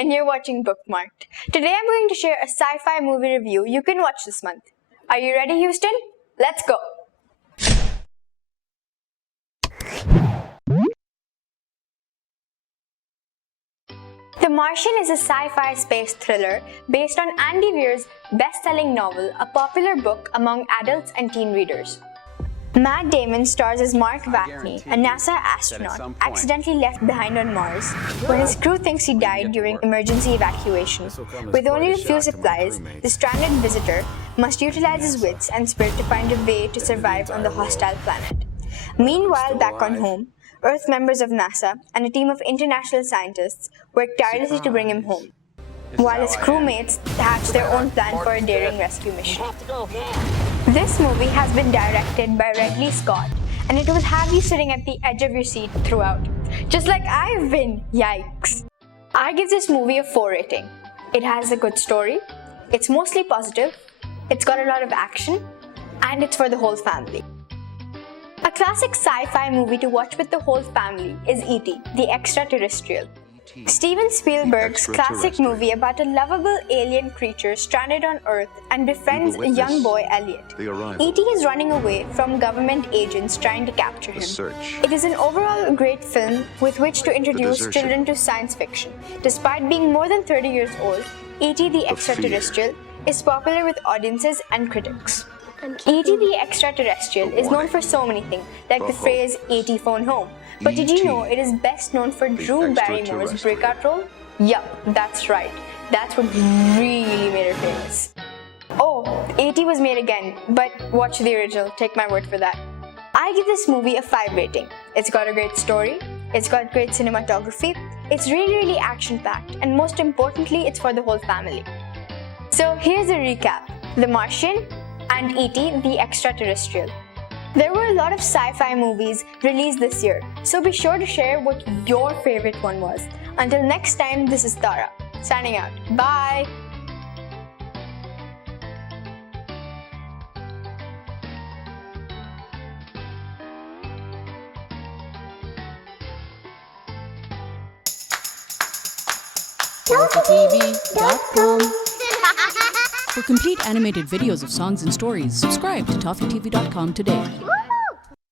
and you're watching Bookmarked. Today I'm going to share a sci-fi movie review you can watch this month. Are you ready, Houston? Let's go! The Martian is a sci-fi space thriller based on Andy Weir's best-selling novel, a popular book among adults and teen readers. Matt Damon stars as Mark Watney, a NASA astronaut accidentally left behind on Mars when his crew thinks he died during emergency evacuation. With only a few supplies, the stranded visitor must utilize his wits and spirit to find a way to survive on the hostile planet. Meanwhile, back on home, Earth members of NASA and a team of international scientists work tirelessly to bring him home, while his crewmates hatch their own plan for a daring rescue mission. This movie has been directed by Ridley Scott, and it will have you sitting at the edge of your seat throughout. Just like I've been, yikes! I give this movie a 4 rating. It has a good story, it's mostly positive, it's got a lot of action, and it's for the whole family. A classic sci-fi movie to watch with the whole family is E.T., the Extraterrestrial. Steven Spielberg's classic movie about a lovable alien creature stranded on Earth and befriends a young boy, Elliot. E.T. is running away from government agents trying to capture him. It is an overall great film with which to introduce children to science fiction. Despite being more than 30 years old, E.T. the Extraterrestrial is popular with audiences and critics. E.T. the Extraterrestrial is known for so many things, like the phrase E.T. phone home. But did you know it is best known for Drew Barrymore's breakout role? Yup, that's right. That's what really made her famous. Oh, E.T. was made again, but watch the original, take my word for that. I give this movie a 5 rating. It's got a great story, it's got great cinematography, it's really action-packed, and most importantly, it's for the whole family. So here's a recap. The Martian and E.T. the Extraterrestrial. There were a lot of sci-fi movies released this year, so be sure to share what your favorite one was. Until next time, this is Tara, signing out. Bye! ToffeeTV.com. For complete animated videos of songs and stories, subscribe to ToffeeTV.com today.